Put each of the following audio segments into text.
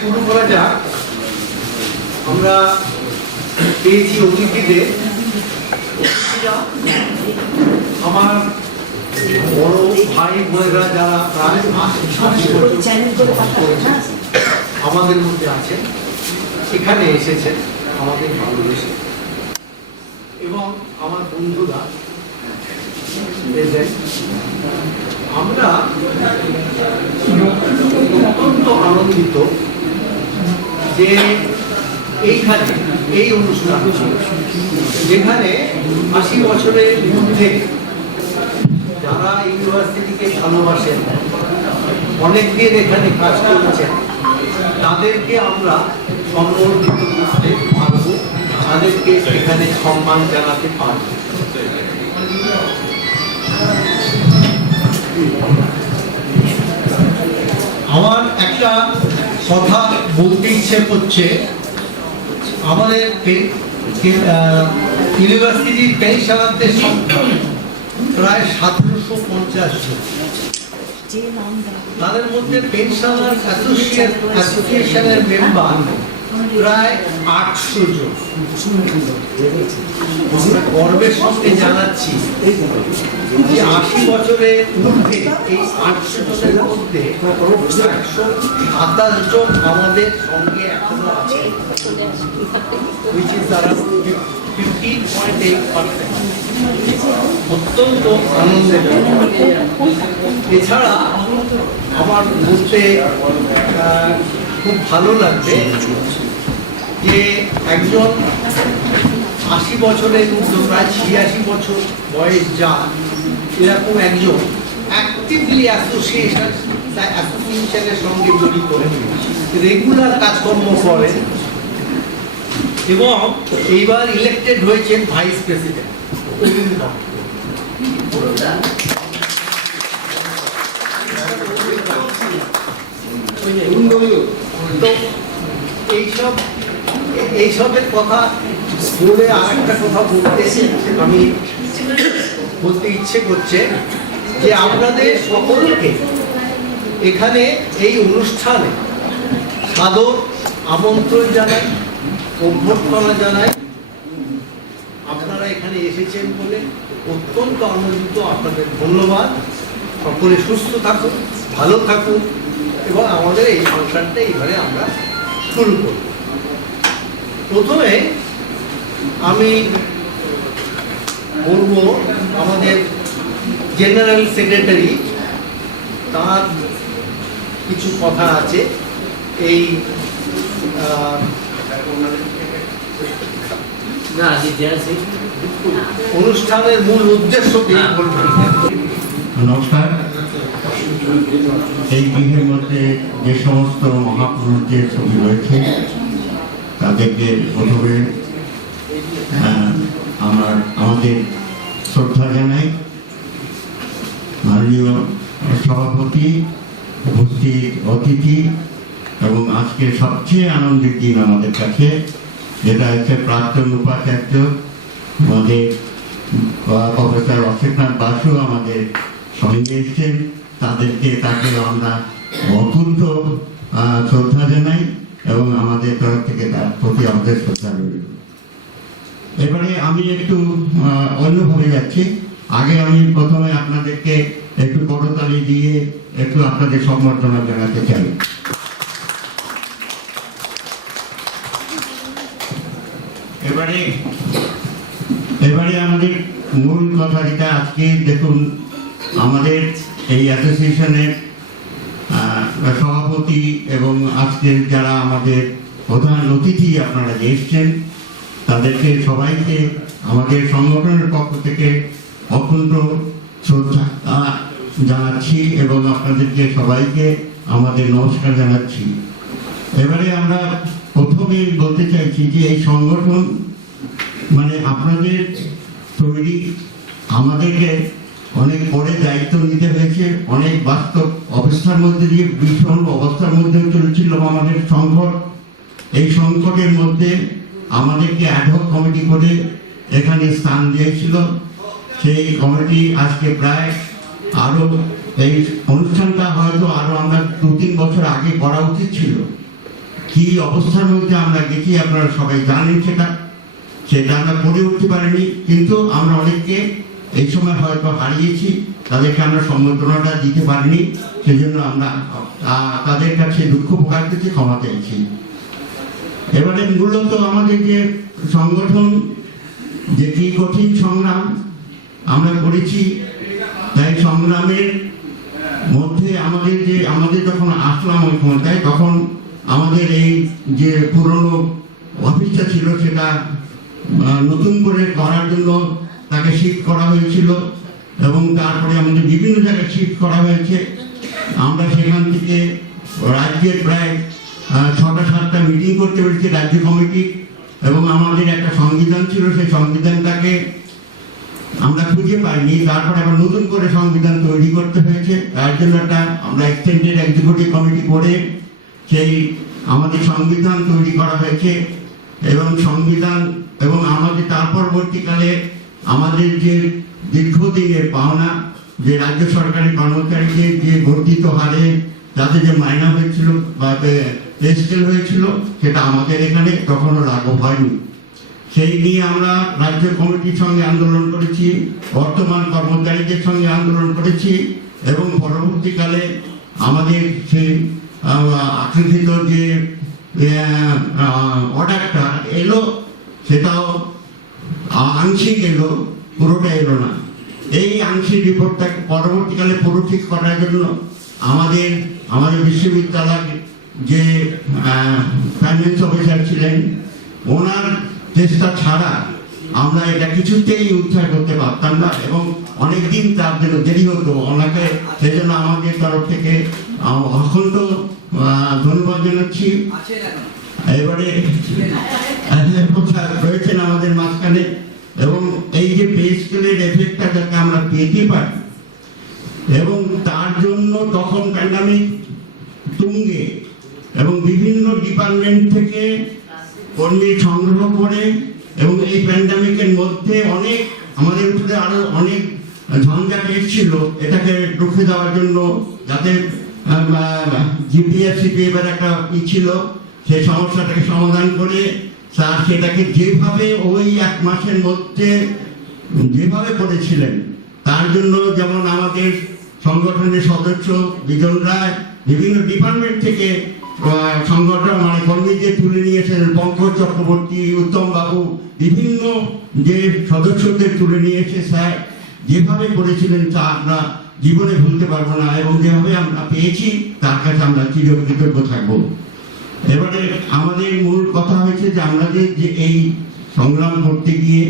শুরু করা যাক। আমরা পেয়েছি অতিথিদের, আমার বড় ভাই বোনেরা যারা প্রায় 80 বছর আমাদের মধ্যে আছেন, এখানে এসেছেন আমাদের ভালোবেসে, এবং আমার বন্ধুরা। আমরা অত্যন্ত আনন্দিত যে এইখানে এই অনুষ্ঠান, যেখানে 80 বছরের মধ্যে যারা ইউনিভার্সিটিকে ভালোবাসেন, অনেকদিন এখানে কাজ করেছেন, তাদেরকে আমরা সম্মানিত করতে পারব, তাদেরকে এখানে সম্মান জানাতে পারব। আমার একটা কথা বলতে ইচ্ছে করছে। আমাদের ইউনিভার্সিটির পেনশনারদের সংখ্যা প্রায় 1750 জন। তাদের মধ্যে পেনশনার অ্যাসোসিয়েশনের মেম্বার প্রায় 800 জন। গর্বের সঙ্গে জানাচ্ছি যে 80 বছরের মধ্যে এই 800 জনের মধ্যে 127 জন আমাদের সঙ্গে এখনো আছে, which is around 15.8%। অত্যন্ত আনন্দের। এছাড়া আমার বলতে খুব ভালো লাগছে যে একজন 80 বছরের মধ্যে প্রায় 86 বছর বয়স যা, এরকম একজন অ্যাক্টিভলি অ্যাসোসিয়েশনের সঙ্গে জড়িত, রেগুলার কাজকর্ম করেন এবং এইবার ইলেক্টেড হয়েছেন ভাইস প্রেসিডেন্ট। তো এইসবের কথা বলে আরেকটা কথা আমি বলতে ইচ্ছে করছে যে আপনাদের সকলকে এখানে এই অনুষ্ঠানে সাদর আমন্ত্রণ জানাই, অভ্যর্থনা জানাই আপনারা এখানে এসেছেন বলে অত্যন্ত আনন্দিত। আপনাদের ধন্যবাদ। সকলে সুস্থ থাকুন, ভালো থাকুন এবং আমাদের এই সংসারটা এইভাবে আমরা শুরু করব। প্রথমে আমি বলবো আমাদের জেনারেল সেক্রেটারি, তার কিছু কথা আছে এই অনুষ্ঠানের মূল উদ্দেশ্য তিনি বলবেন। নমস্কার। এই গৃহের মধ্যে যে সমস্ত মহাপুরুষদের ছবি রয়েছে তাদেরকে প্রথমে আমাদের শ্রদ্ধা জানাই। মাননীয় সভাপতি, উপস্থিত অতিথি এবং আজকে সবচেয়ে আনন্দের দিন আমাদের কাছে, যেটা হচ্ছে প্রাক্তন উপাচার্য আমাদের প্রফেসর অশোকনাথ বাসু আমাদের সঙ্গে এসছেন। তাকে আমরা অকুণ্ঠ শ্রদ্ধা জানাই এবং আমাদের তরফ থেকে তার প্রতি আমাদের শ্রদ্ধা রইল। এবারে আমি একটু অন্যভাবে যাচ্ছি। আগে আমি প্রথমে আপনাদেরকে একটু করতালি দিয়ে একটু আপনাদের সম্বর্ধনা জানাতে চাই। এবারে আমাদের মূল কথা যেটা, আজকে দেখুন আমাদের এই অ্যাসোসিয়েশনের সভাপতি এবং আজকের যারা আমাদের প্রধান অতিথি আপনারা যে এসছেন তাদেরকে সবাইকে আমাদের সংগঠনের পক্ষ থেকে অকুণ্ঠ শ্রদ্ধা জানাচ্ছি এবং আপনাদেরকে সবাইকে আমাদের নমস্কার জানাচ্ছি। এবারে আমরা প্রথমে বলতে চাইছি যে এই সংগঠন মানে আপনাদের তৈরি, আমাদেরকে অনেক বড় দায়িত্ব নিতে হয়েছে। অনেক বাস্তব অবস্থার মধ্যে দিয়ে, ভীষণ অবস্থার মধ্যে চলছিল আমাদের সংকট। এই সংকটের মধ্যে আমাদেরকে অ্যাডহক কমিটি করে এখানে স্থান দিয়েছিল। সেই কমিটি আজকে প্রায় আরো এই অনুষ্ঠানটা হয়তো আরো আমরা 2-3 বছর আগে করা উচিত ছিল। কি অবস্থার মধ্যে আমরা গেছি আপনারা সবাই জানেন, সেটা আমরা করে উঠতে পারিনি। কিন্তু আমরা অনেককে এই সময় হয়তো হারিয়েছি, তাদেরকে আমরা সম্বর্ধনাটা দিতে পারিনি। সেজন্য আমরা তাদের কাছে দুঃখ প্রকাশ করছি, ক্ষমা চাইছি। এবারে মূলত আমাদের যে সংগঠন, যে কি কঠিন সংগ্রাম আমরা করেছি, তাই সংগ্রামের মধ্যে আমাদের যখন আসলাম ওই ক্ষমতায়, তখন আমাদের এই যে পুরনো অফিসটা ছিল সেটা নতুন করে করার জন্য তাকে শিফট করা হয়েছিল এবং তারপরে আমাদের বিভিন্ন জায়গায় শিফট করা হয়েছে। আমরা সেখান থেকে রাজ্যের প্রায় 6-7টা মিটিং করতে পেরেছি রাজ্য কমিটি, এবং আমাদের একটা সংবিধান ছিল, সেই সংবিধানটাকে আমরা খুঁজে পাইনি। তারপরে আবার নতুন করে সংবিধান তৈরি করতে হয়েছে। তার জন্য আমরা এক্সটেন্ডেড এক্সিকিউটিভ কমিটি করে সেই আমাদের সংবিধান তৈরি করা হয়েছে এবং সংবিধান এবং আমাদের তার পরবর্তীকালে আমাদের যে দীর্ঘদিনের পাওনা, যে রাজ্য সরকারি কর্মচারীদের যে বর্ধিত হারে যাতে যে মাইনা হয়েছিল বা পে স্কেল হয়েছিল, সেটা আমাদের এখানে তখনও লাঘব হয়নি। সেই নিয়ে আমরা রাজ্য কমিটির সঙ্গে আন্দোলন করেছি, বর্তমান কর্মচারীদের সঙ্গে আন্দোলন করেছি এবং পরবর্তীকালে আমাদের সেই আকাঙ্ক্ষিত যে অর্ডারটা এলো সেটাও আংশিক এলো, পুরোটা এলো না। এই আংশিক রিপোর্টটাকে পরবর্তীকালে পুরো ঠিক করার জন্য আমাদের বিশ্ববিদ্যালয়ের যে ফাইন্যান্স অফিসার ছিলেন, ওনার চেষ্টা ছাড়া আমরা এটা কিছুতেই উদ্ধার করতে পারতাম না এবং অনেকদিন তার জন্য দেরি হতো ওনাকে। সেই জন্য আমাদের তরফ থেকে অখণ্ড ধন্যবাদ জানাচ্ছি। এবারে রয়েছেন আমাদের মাঝখানে, এবং এই যে পে স্কেলের এফেক্টটা যাতে আমরা পেতে পারি, এবং তার জন্য তখন প্যান্ডামিক তুঙ্গে এবং বিভিন্ন ডিপার্টমেন্ট থেকে কর্মী সংগ্রহ করে এবং এই প্যান্ডামিকের মধ্যে আমাদের উপরে আরো অনেক ঝঞ্ঝাট এসেছিল এটাকে রুখে দেওয়ার জন্য, যাতে জিপিএফসিপি এবার একটা ছিল সেই সমস্যাটাকে সমাধান করে স্যার সেটাকে যেভাবে ওই 1 মাসের মধ্যে যেভাবে করেছিলেন, তার জন্য যেমন আমাদের সংগঠনের সদস্য বিজন রায় বিভিন্ন ডিপার্টমেন্ট থেকে সংগঠন মানে কর্মীদের তুলে নিয়েছেন, পঙ্কজ চক্রবর্তী, উত্তম বাবু, বিভিন্ন যে সদস্যদের তুলে নিয়ে এসে স্যার যেভাবে করেছিলেন তা আমরা জীবনে ভুলতে পারবো না, এবং যেভাবে আমরা পেয়েছি তার কাছে আমরা চিরকৃতজ্ঞ থাকবো। এবারে আমাদের মূল কথা হয়েছে যে আমরা যে এই সংগ্রাম করতে গিয়ে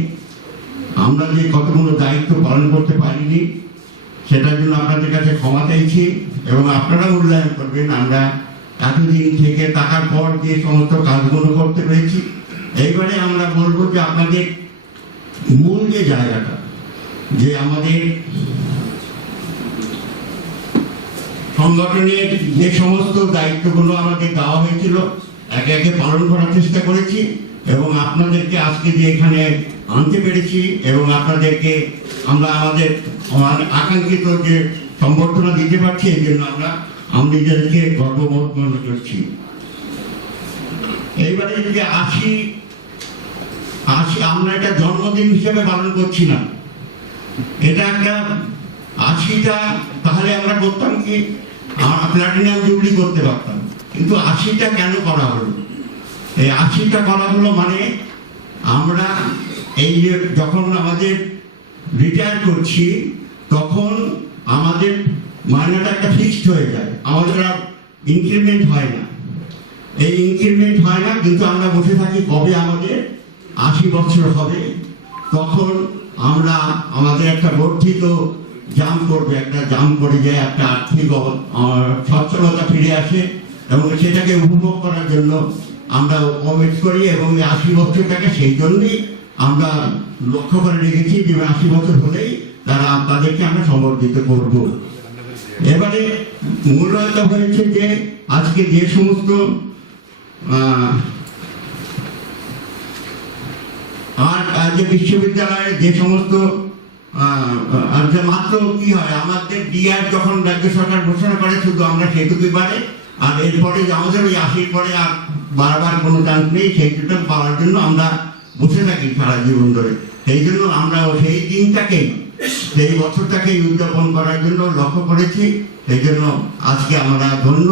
আমরা যে কতগুলো দায়িত্ব পালন করতে পারিনি, সেটার জন্য আপনাদের কাছে ক্ষমা চাইছি, এবং আপনারা মূল্যায়ন করবেন আমরা এতদিন থেকে থাকার পর যে সমস্ত কাজগুলো করতে পেরেছি। এইবারে আমরা বলবো যে আপনাদের মূল যে জায়গাটা, যে আমাদের সংগঠনের যে সমস্ত দায়িত্বগুলো আমাদের দেওয়া হয়েছিল একে একে পালন করার চেষ্টা করেছি, এবং আপনাদেরকে আজকে যে এখানে আনতে পেরেছি এবং আপনাদেরকে আমরা আমাদের আকাঙ্ক্ষিত যে সম্বর্ধনা দিতে পারছি, এই জন্য আমরা নিজেদেরকে গর্ববোধ মনে করছি। এইবারে যদি আসি আমরা এটা জন্মদিন হিসেবে পালন করছি না, এটা একটা 80টা তাহলে আমরা করতাম কি প্ল্যাটিনাম জুবলি করতে পারতাম, কিন্তু 80টা কেন করা হলো? এই 80টা করা হলো মানে আমরা এই যে যখন আমাদের রিটায়ার করছি তখন আমাদের মাইনাটা একটা ফিক্সড হয়ে যায়, আমাদের আর ইনক্রিমেন্ট হয় না। এই ইনক্রিমেন্ট হয় না, কিন্তু আমরা বসে থাকি কবে আমাদের 80 বছর হবে, তখন আমরা আমাদের একটা বর্ধিত জাম করবে, একটা জাম করে যায়, একটা আর্থিক সচ্ছলতা ফিরে আসে, এবং সেটাকে উপভোগ করার জন্য আমরা ওয়েট করি, এবং 80 বছরটাকে সেই জন্যই আমরা লক্ষ্য করে রেখেছি যে 80 বছর হলেই তাদেরকে আমরা সম্বর্ধিত করব। এবারে মূলত হয়েছে যে আজকে যে সমস্ত আর যে বিশ্ববিদ্যালয়ের যে সমস্ত আর যে মাত্র কি হয় আমাদের ডিআর যখন রাজ্য সরকার ঘোষণা করে শুধু আমরা সেটুকুই পারে, আর এরপরে আমাদের ওই 80 পরে আর বারবার কোনো চান্স নেই, সেইটা পাওয়ার জন্য আমরা বসে থাকি সারা জীবন ধরে। সেই জন্য আমরা সেই দিনটাকেই সেই বছরটাকেই উদযাপন করার জন্য লক্ষ্য করেছি। সেই জন্য আজকে আমরা ধন্য,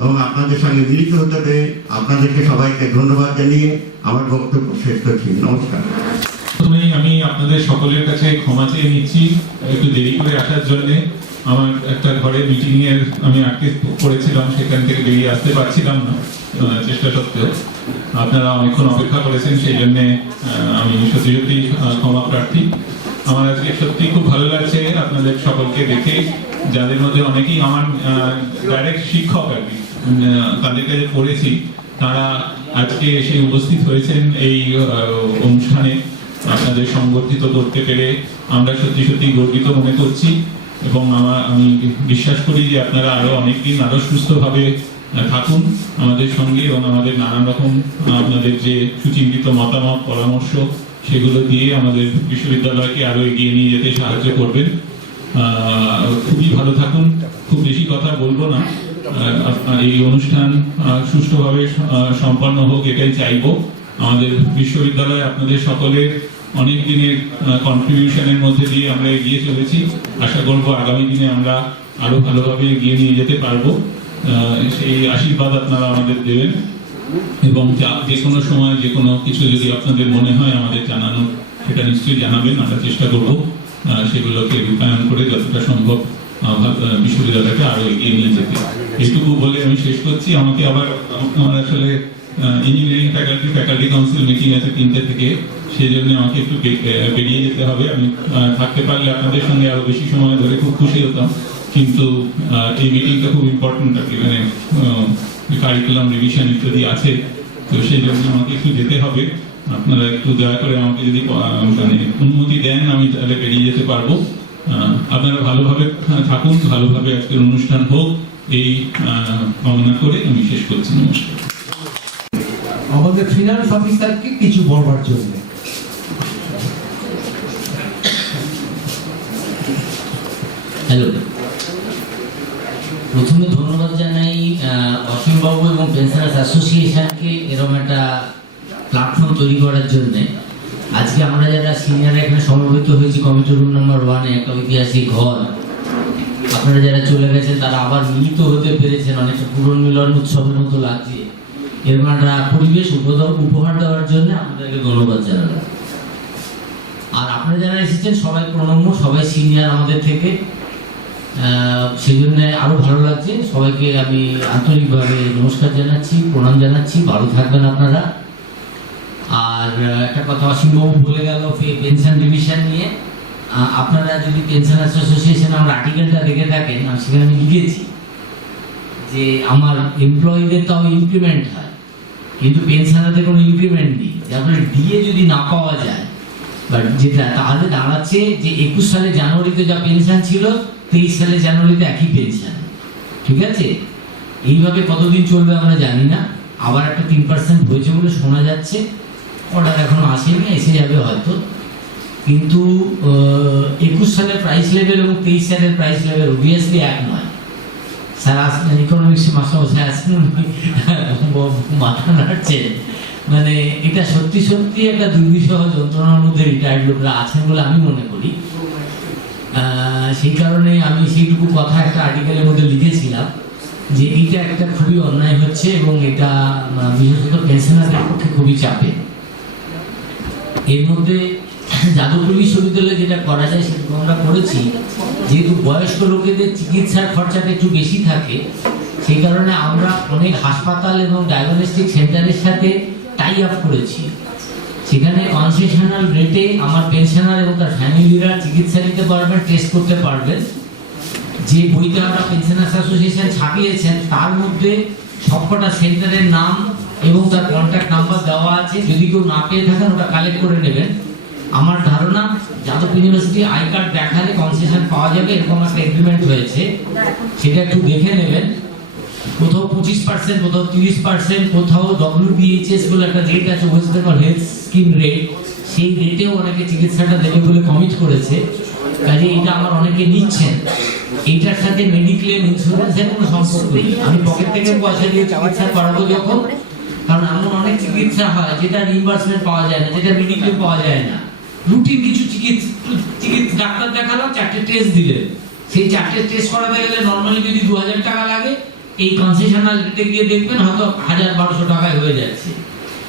এবং আপনাদের সঙ্গে মিলিত হতে পেরে আপনাদেরকে সবাইকে ধন্যবাদ জানিয়ে আমার বক্তব্য শেষ করছি। নমস্কার। প্রথমেই আমি আপনাদের সকলের কাছে ক্ষমা চেয়ে নিচ্ছি একটু দেরি করে আসার জন্য। আমার একটা ঘরে মিটিং এর আমি আটকে পড়েছিলাম, সেখান থেকে বেরিয়ে আসতে পারছিলাম না চেষ্টা সত্ত্বেও। আপনারা অনেকক্ষণ অপেক্ষা করেছেন, সেই জন্য আমি সত্যি সত্যি ক্ষমা প্রার্থী। আমার আজকে সত্যি খুব ভালো লাগছে আপনাদের সকলকে দেখে, যাদের মধ্যে অনেকেই আমার ডাইরেক্ট শিক্ষক আর কি, তাদের কাছে পড়েছি, তারা আজকে এসে উপস্থিত হয়েছেন এই অনুষ্ঠানে। আপনাদের সংগঠিত করতে পেরে আমরা সত্যি সত্যি গর্বিত মনে করছি, এবং আমি বিশ্বাস করি যে আপনারা আরো অনেকদিন আরো সুস্থভাবে থাকুন আমাদের সঙ্গে, এবং আমাদের নানান রকম আপনাদের যে সুচিন্তিত মতামত পরামর্শ সেগুলো দিয়ে আমাদের বিশ্ববিদ্যালয়কে আরো এগিয়ে নিয়ে যেতে সাহায্য করবেন। খুবই ভালো থাকুন। খুব বেশি কথা বলবো না, এই অনুষ্ঠান সুষ্ঠুভাবে সম্পন্ন হোক এটাই চাইবো। আমাদের বিশ্ববিদ্যালয় আপনাদের সকলের অনেক দিনের কন্ট্রিবিউশনের মধ্যে দিয়ে আমরা এগিয়ে চলেছি। আশা করব আগামী দিনে আমরা আরো ভালোভাবে এগিয়ে নিয়ে যেতে পারবো। সেই আশীর্বাদ আপনারা আমাদের দেবেন, এবং যে কোনো সময় যে কোনো কিছু যদি আপনাদের মনে হয় আমাদের জানানোর, সেটা নিশ্চয়ই জানাবেন। আমরা চেষ্টা করব সেগুলোকে রূপায়ণ করে যতটা সম্ভব বিশ্ববিদ্যালয়কে আরো এগিয়ে নিয়ে যেতে। এইটুকু বলে আমি শেষ করছি। আমাকে আবার আমার আসলে ইঞ্জিনিয়ারিং ফ্যাকাল্টি কাউন্সিল মিটিং আছে 3টে থেকে, সেই জন্য আমাকে একটু বেরিয়ে যেতে হবে। আমি থাকতে পারলে আপনাদের সঙ্গে আরো বেশি সময় ধরে খুব খুশি হতাম, কিন্তু এই মিটিংটা খুব ইম্পর্টেন্ট আর কি, মানে কারিকুলাম রিভিশন ইত্যাদি আছে, তো সেই জন্য আমাকে একটু যেতে হবে। আপনারা একটু দয়া করে আমাকে যদি মানে অনুমতি দেন আমি তাহলে বেরিয়ে যেতে পারবো। আপনারা ভালোভাবে থাকুন, ভালোভাবে আজকের অনুষ্ঠান হোক, এই কামনা করে আমি শেষ করছি। নমস্কার। আমাদের ফিনান্স অফিসারকে কিছু বলবার জন্য। হ্যালো, প্রথমে ধন্যবাদ জানাই অসীমবাবু এবং পেনশনার্স অ্যাসোসিয়েশনকে এরকম একটা প্ল্যাটফর্ম বাতাবরণ তৈরি করার জন্য আজকে আমরা যারা সিনিয়র এখানে সমবেত হয়েছি কমিটি রুম নাম্বার 1 এ একটা ঐতিহাসিক ঘর, আপনারা যারা চলে গেছেন তারা আবার মিলিত হতে পেরেছেন, অনেকটা পুনর্মিলন উৎসবের মতো লাগছে। এরকম একটা পরিবেশ উপহার দেওয়ার জন্য আপনাদেরকে ধন্যবাদ জানাবো। আর আপনারা যারা এসেছেন সবাই প্রণম্য, সবাই সিনিয়র আমাদের থেকে, সেই জন্য আরো ভালো লাগছে। সবাইকে আমি আন্তরিকভাবে নমস্কার জানাচ্ছি, প্রণাম জানাচ্ছি, ভালো থাকবেন আপনারা। আর একটা কথা অসীমবাবু বলে গেল পেনশন ডিভিশন নিয়ে, আপনারা যদি পেনশনার্স অ্যাসোসিয়েশন আমার আর্টিকেলটা দেখে থাকেন, সেখানে আমি লিখেছি যে আমার এমপ্লয়ীদের তাও ইনক্রিমেন্ট হয়, কিন্তু পেনশনারদের কোনো ইনক্রিমেন্ট নেই। যার ফলে ডিএ যদি না পাওয়া যায়, বাট যেটা তাহলে দাঁড়াচ্ছে যে 21 সালে জানুয়ারিতে যা পেনশন ছিল 23 সালে জানুয়ারিতে একই পেনশন। ঠিক আছে, এইভাবে কতদিন চলবে আমরা জানি না। আবার একটা 3% হয়েছে বলে শোনা যাচ্ছে, অর্ডার এখনো আসেনি, এসে যাবে হয়তো। কিন্তু 21 সালের প্রাইস লেভেল এবং 23 সালের প্রাইস লেভেল অবভিয়াসলি এক নয়। স্যার আসলে ইকোনমিক্স মাস্টারমশাই আছেন, মাথা নাড়ছেন। মানে এটা সত্যি সত্যি একটা দুর্বিষহ যন্ত্রণার মধ্যে রিটায়ার্ড লোকরা আছেন বলে আমি মনে করি। সেই কারণে আমি সেইটুকু কথা একটা আর্টিকেলের মধ্যে লিখেছিলাম যে এইটা একটা খুবই অন্যায় হচ্ছে এবং এটা বিশেষত পেনশনারদের পক্ষে খুবই চাপে। এর মধ্যে যাদবপুর বিশ্ববিদ্যালয়ে যেটা করা যায় সেটা আমরা করেছি, যেহেতু বয়স্ক লোকেদের চিকিৎসার খরচাটা একটু বেশি থাকে, সেই কারণে আমরা অনেক হাসপাতাল এবং ডায়াগনস্টিক সেন্টারের সাথে টাই আপ করেছি। সেখানে কনসেশনাল রেটে আমার পেনশনার এবং তার ফ্যামিলিরা চিকিৎসা নিতে পারবেন, টেস্ট করতে পারবেন। যে বইটা আমরা পেনশনার্স অ্যাসোসিয়েশন ছাপিয়েছেন তার মধ্যে সবকটা সেন্টারের নাম এবং তার কন্ট্যাক্ট নাম্বার দেওয়া আছে। যদি কেউ না পেয়ে থাকেন ওটা কালেক্ট করে নেবেন। আমার ধারণা যাদব ইউনিভার্সিটি আই কার্ড দেখালে কনসেশন পাওয়া যাবে, এরকম একটা এগ্রিমেন্ট হয়েছে, সেটা একটু দেখে নেবেন। কোথাও 25%, কোথাও 30%, কোথাও WBHS বলে একটা রেট আছে, West Bengal health scheme rate, সেই রেটেও অনেকে চিকিৎসাটা দেবে বলে কমিট করেছে। কাজে এটা আমার অনেকে নিচ্ছেন। এইটার সাথে মেডিক্লেম ইন্স্যুরেন্সের কোনো সম্পর্ক নেই। আমি পকেট থেকে পয়সা দিয়ে চিকিৎসা করাবো যখন, কারণ এমন অনেক চিকিৎসা হয় যেটা রিইম্বার্সমেন্ট পাওয়া যায় না, যেটা মেডিক্লেম পাওয়া যায় না। রুটিন কিছু চিকিৎসা ডাক্তার দেখালাম, 4টে টেস্ট দিলেন, সেই 4টে টেস্ট করাতে গেলে নর্মালি যদি 2000 টাকা লাগে, এই কনসেশনাল রেটে গিয়ে দেখবেন হয়তো 1000-1200 টাকায় হয়ে যাচ্ছে।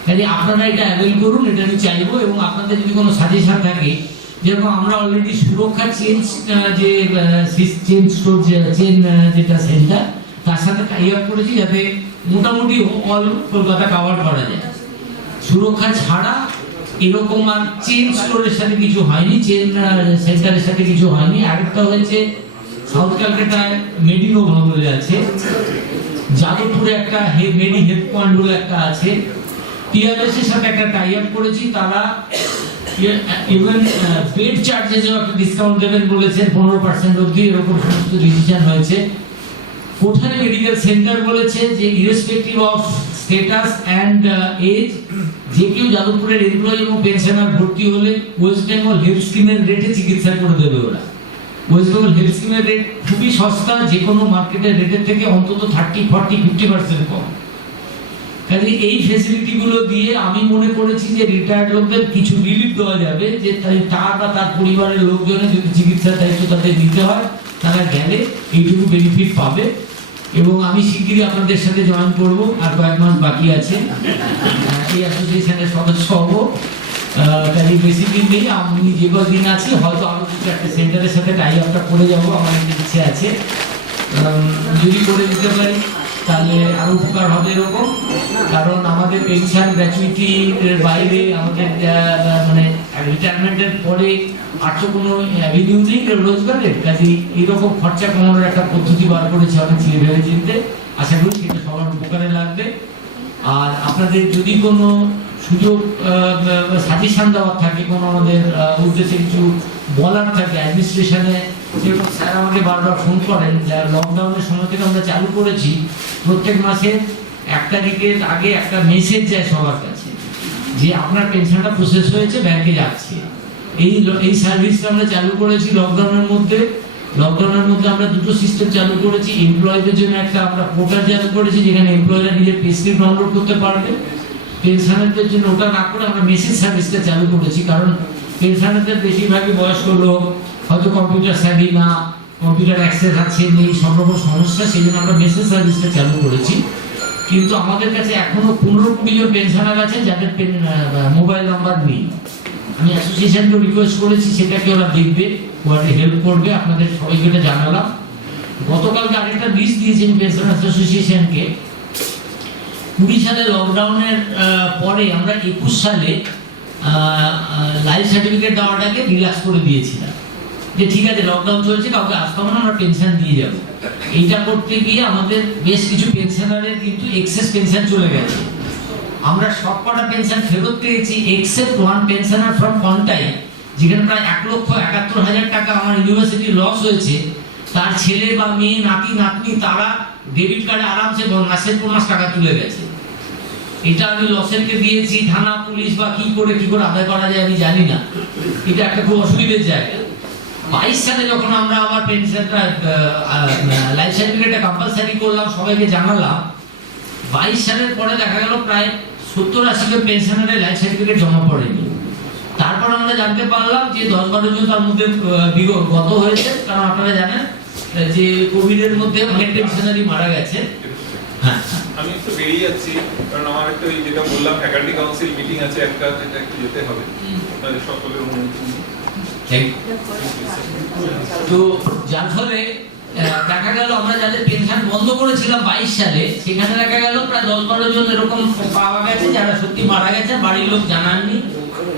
কাজে আপনারা এটা অ্যাভেল করুন, এটা আমি চাইবো। এবং আপনাদের যদি কোনো সাজেশন থাকে, যেরকম আমরা অলরেডি সুরক্ষা চেঞ্জ যেটা সেন্টার, তার সাথে টাই আপ করেছি যাতে মোটামুটি অল কলকাতা কভার করা যায়। সুরক্ষা ছাড়া এরকম আর চেন স্টোরের সাথে কিছু হয়নি, চেন সেন্টারের সাথে কিছু হয়নি। আরেকটা হয়েছে সাউথ ক্যালকাটায় মেডিনোভা বলে আছে, যাদবপুরে একটা মেডি হেলথ পয়েন্ট বলে একটা আছে, টিআরএস এর সাথে একটা টাই আপ করেছি। তারা ইভেন বেড চার্জেসেও একটা ডিসকাউন্ট দেবেন বলেছেন, 15% অবধি, এরকম সমস্ত ডিসিশন হয়েছে। কোঠারি মেডিকেল সেন্টার বলেছে যে irrespective of status and age, যে কেউ যাদবপুরের এমপ্লয়ি এবং পেনশনার ভর্তি হলে ওয়েস্ট বেঙ্গল হেলথ স্কিমের রেটে চিকিৎসা করে দেবে ওরা। ওয়েস্ট বেঙ্গল হেলথ স্কিমের রেট খুবই সস্তা, যে কোনো মার্কেটের রেটের থেকে অন্তত 30-40-50% কম। কাজে এই ফেসিলিটিগুলো দিয়ে আমি মনে করেছি যে রিটায়ার্ড লোকদের কিছু রিলিফ দেওয়া যাবে, যে তার বা তার পরিবারের লোকজনের যদি চিকিৎসার দায়িত্ব তাদের নিতে হয়, তারা গেলে এইটুকু বেনিফিট পাবে। এবং আমি শিগগিরই আপনাদের সাথে জয়েন করব, আর কয়েক মাস বাকি আছে, এই অ্যাসোসিয়েশনের সদস্য হব। কাজে বেশি দিন নেই, আমি যে কদিন আছি হয়তো আরো কিছু একটা সেন্টারের সাথে টাই আপটা করে যাবো, আমার ইচ্ছে আছে। যদি করে দিতে পারি তাহলে আরো উপকার হবে এরকম। কারণ আমাদের পেনশন গ্র্যাচুইটির বাইরে আমাদের মানে রিটায়ারমেন্টের পরে আর তো কোনো অ্যাভিনিউ নেই রোজগারের। কাজে এইরকম খরচা কমানোর একটা পদ্ধতি বার করেছে অনেক ভেবে চিনতে। আশা করি সেটা সবার উপকারে লাগবে। আর আপনাদের যদি কোনো সুযোগ সাজেশন দেওয়ার থাকে, কোনো আমাদের উদ্দেশ্যে কিছু বলার থাকে অ্যাডমিনিস্ট্রেশনে, যেরকম স্যার আমাকে বারবার ফোন করেন, লকডাউনের সময় থেকে আমরা চালু করেছি, প্রত্যেক মাসে 1 তারিখের আগে একটা মেসেজ যায় সবার কাছে যে আপনার পেনশনটা প্রসেস হয়েছে, ব্যাংকে যাচ্ছে। এই সার্ভিসটা আমরা চালু করেছি লকডাউনের মধ্যে। আমরা দুটো সিস্টেম চালু করেছি। এমপ্লয়ীদের জন্য একটা আমরা পোর্টাল চালু করেছি, যেখানে এমপ্লয়ীরা নিজের পে স্লিপ ডাউনলোড করতে পারবে। পেনশনারদের জন্য ওটা না করে আমরা মেসেজ সার্ভিসটা চালু করেছি, কারণ পেনশনারদের বেশিরভাগই বয়স্ক লোক, হয়তো কম্পিউটার স্যাভি না, কম্পিউটার অ্যাক্সেস আছে নেই, সব রকম সমস্যা, সেই জন্য আমরা মেসেজ সার্ভিসটা চালু করেছি। কিন্তু আমাদের কাছে এখনো 15-20 জন পেনশনার আছে যাদের মোবাইল নাম্বার নেই। আমি অ্যাসোসিয়েশনকে রিকোয়েস্ট করেছি সেটাকে ওরা দেখবে, ওরা হেল্প করবে, আপনাদের সবাইকে এটা জানালাম। গতকালকে আরেকটা লিস্ট দিয়েছি পেনশনার অ্যাসোসিয়েশনকে। 20 সালে লকডাউনের পরে আমরা 21 সালে লাইফ সার্টিফিকেট দেওয়াটাকে রিল্যাক্স করে দিয়েছিলাম, যে ঠিক আছে লকডাউন চলছে, কাউকে আসতে হবে না, আমরা পেনশন দিয়ে যাব। এইটা করতে গিয়ে আমাদের বেশ কিছু পেনশনারের কিন্তু এক্সেস পেনশন চলে গেছে। আমরা সবকটা পেনশন ফেরত পেয়েছি except one pensioner from Contai, যেখানে প্রায় 1,71,000 টাকা আমার ইউনিভার্সিটি লস হয়েছে। তার ছেলে বা মেয়ে, নাতি নাতনি তারা ডেবিট কার্ডে আরামসে মাসের পর মাস টাকা তুলে গেছে। এটা আমি লসেরকে দিয়েছি, থানা পুলিশ বা কি করে আদায় করা যায় আমি জানি না, এটা একটা খুব অসুবিধার জায়গা। 22 সালে যখন আমরা আবার পেনশনটা লাইফ সার্টিফিকেটটা কম্পালসারি করলাম, সবাইকে জানালাম, 22 সালের পরে দেখা গেল প্রায় 70-80 জন পেনশনারের লাইফ সার্টিফিকেট জমা পড়েনি। তারপর আমরা জানতে পারলাম যে 10-12 জন তার মধ্যে গত হয়েছে, কারণ আপনারা জানেন যে কোভিডের মধ্যে অনেক পেনশনারি মারা গেছে। হ্যাঁ, আমি একটু বেরিয়ে যাচ্ছি, কারণ আমার একটা ওই যেটা বললাম ফ্যাকাল্টি কাউন্সিল মিটিং আছে একটা, যেটা একটু যেতে হবে, আপনাদের সকলের অনুমতি। তো যার ফলে দেখা গেল আমরা যাদের পেনশন বন্ধ করেছিলাম 22 সালে, সেখানে দেখা গেল প্রায় 10-12 জন এরকম পাওয়া গেছে যারা সত্যি মারা গেছে, বাড়ির লোক জানাননি।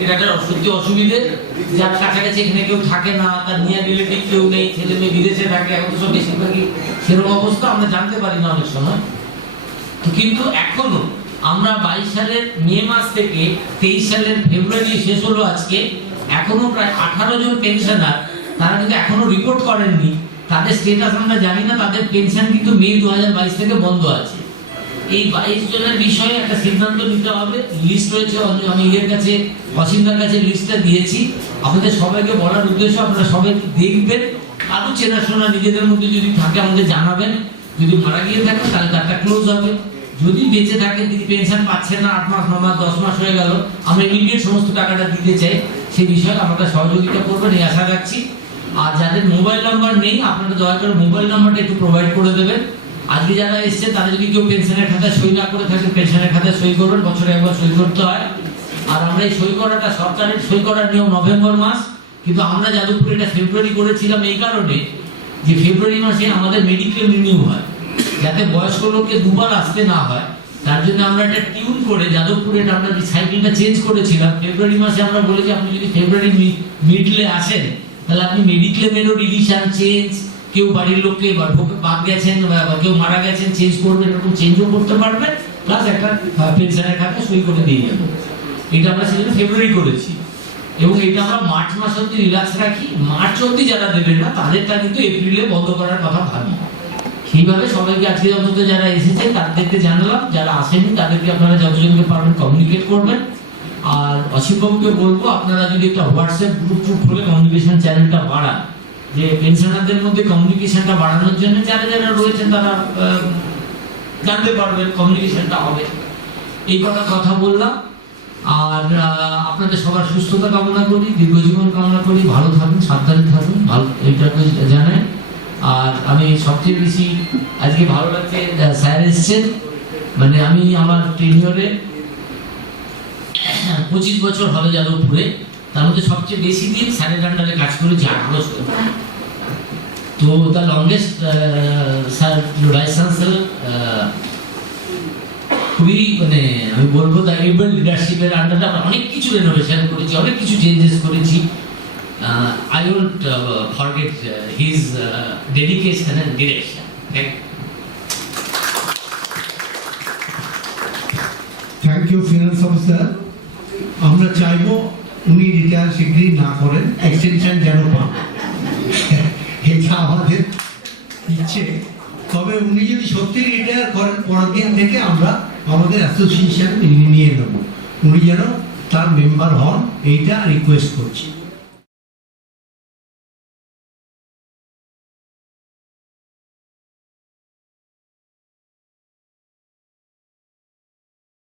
এটা একটা সত্যি অসুবিধে, যার কাছাকাছি এখানে কেউ থাকে না, তার নিয়ে রিলেটিভ কেউ নেই, ছেলে মেয়ে বিদেশে থাকে, এখন তো সব বেশিরভাগই সেরকম অবস্থা, আমরা জানতে পারি না অনেক সময়। তো কিন্তু এখনো আমরা 22 সালের মে মাস থেকে 23 সালের ফেব্রুয়ারি শেষ হলো আজকে, এখনো প্রায় 18 জন পেনশনার তারা কিন্তু এখনো রিপোর্ট করেননি, তাদের স্ট্যাটাস আমরা জানি না, তাদের পেনশন কিন্তু মে 2022 থেকে বন্ধ আছে। এই 22 জনের বিষয়ে একটা সিদ্ধান্ত নিতে হবে। লিস্ট রয়েছে, আমি এর কাছে অসীমদার কাছে লিস্টটা দিয়েছি, আপনাদের সবাইকে বলার উদ্দেশ্য আপনারা সবাই দেখবেন, আরো চেনাশোনা নিজেদের মধ্যে যদি থাকে আমাদের জানাবেন। যদি মারা গিয়ে থাকেন তাহলে তারটা ক্লোজ হবে, যদি বেঁচে থাকেন, যদি পেনশন পাচ্ছেন না, 8 মাস 9 মাস 10 মাস হয়ে গেল, আমরা ইমিডিয়েট সমস্ত টাকাটা দিতে চাই, সেই বিষয়ে আপনারা সহযোগিতা করবেন এই আশা রাখছি। আর যাদের মোবাইল নাম্বার নেই, আপনারা দয়া করে মোবাইল নাম্বারটা একটু প্রোভাইড করে দেবেন। আজকে যারা এসছে তারা যদি কেউ পেনশনের খাতায় সই না করে থাকেন, পেনশনের খাতায় সই করবেন, বছরে একবার সই করতে হয়। আর আমরা এই সই করাটা, সরকারের সই করার নিয়ম নভেম্বর মাস, কিন্তু আমরা যাদবপুরে এটা ফেব্রুয়ারি করেছিলাম এই কারণে যে ফেব্রুয়ারি মাসে আমাদের মেডিকেল রিনিউ হয়, যাতে বয়স্ক লোককে দুবার আসতে না হয়। তার জন্য আমরা একটা টিউন করে যাদবপুরে আমরা সাইকেলটা চেঞ্জ করেছিলাম। ফেব্রুয়ারি মাসে আমরা বলেছি আপনি যদি ফেব্রুয়ারি মিডলে আসেন তাহলে আপনি মেডিক্লেমেরও রিভিশন চেঞ্জ, কেউ বাড়ির লোককে বাদ গেছেন বা কেউ মারা গেছেন চেঞ্জ করবেন, এরকম চেঞ্জও করতে পারবেন, প্লাস একটা পেনশনের খাতায় সই করে দিয়ে যাবো। এটা আমরা সেজন্য ফেব্রুয়ারি করেছি, এবং এটা আমরা মার্চ মাস অব্দি রিল্যাক্স রাখি। মার্চ অব্দি যারা দেবেন না তাদেরটা কিন্তু এপ্রিলে বন্ধ করার কথা ভাবি। সেইভাবে সবাইকে আজকে অন্তত যারা এসেছে তাদেরকে জানালাম, যারা আসেনি তাদেরকে আপনারা যতজনকে পারবেন কমিউনিকেট করবেন। আর অসীমবাবুকে বলবো আপনারা যদি একটা হোয়াটসঅ্যাপ গ্রুপ খুলে কমিউনিকেশন চ্যানেলটা বাড়ান, যে পেনশনারদের মধ্যে কমিউনিকেশনটা বাড়ানোর জন্য যারা যারা রয়েছেন তারা জানতে পারবেন, কমিউনিকেশনটা হবে। এই কথা বললাম। আর আপনাদের সবার সুস্থতা কামনা করি, দীর্ঘজীবন কামনা করি, ভালো থাকুন, সাবধানে থাকুন, ভালো এইটাকে জানাই। আর আমি সবচেয়ে বেশি আজকে ভালো লাগছে স্যার এসছেন, মানে আমি আমার টেনিয়রে 25 বছর হবে যাদবপুরে, তার মধ্যে সবচেয়ে বেশি দিন স্যারের আন্ডারে কাজ করেছি 8 বছর। তো the longest sir vice chancellor, খুবই মানে আমি বলবো দ্য এবল লিডারশিপের আন্ডারে আমরা অনেক কিছু রেনোভেশন করেছি, অনেক কিছু চেঞ্জেস করেছি। I won't forget his dedication and direction. Thank you finance officer. আমরা চাইবো উনি রিটায়ার শীঘ্রই না করেন, এক্সটেনশন যেন পান, এটা আমাদের ইচ্ছে। তবে উনি যদি সত্যি রিটায়ার করেন পরের দিন থেকে আমরা আমাদের অ্যাসোসিয়েশন নিয়ে নেব, উনি যেন তার মেম্বার হন, এইটা রিকোয়েস্ট করছি।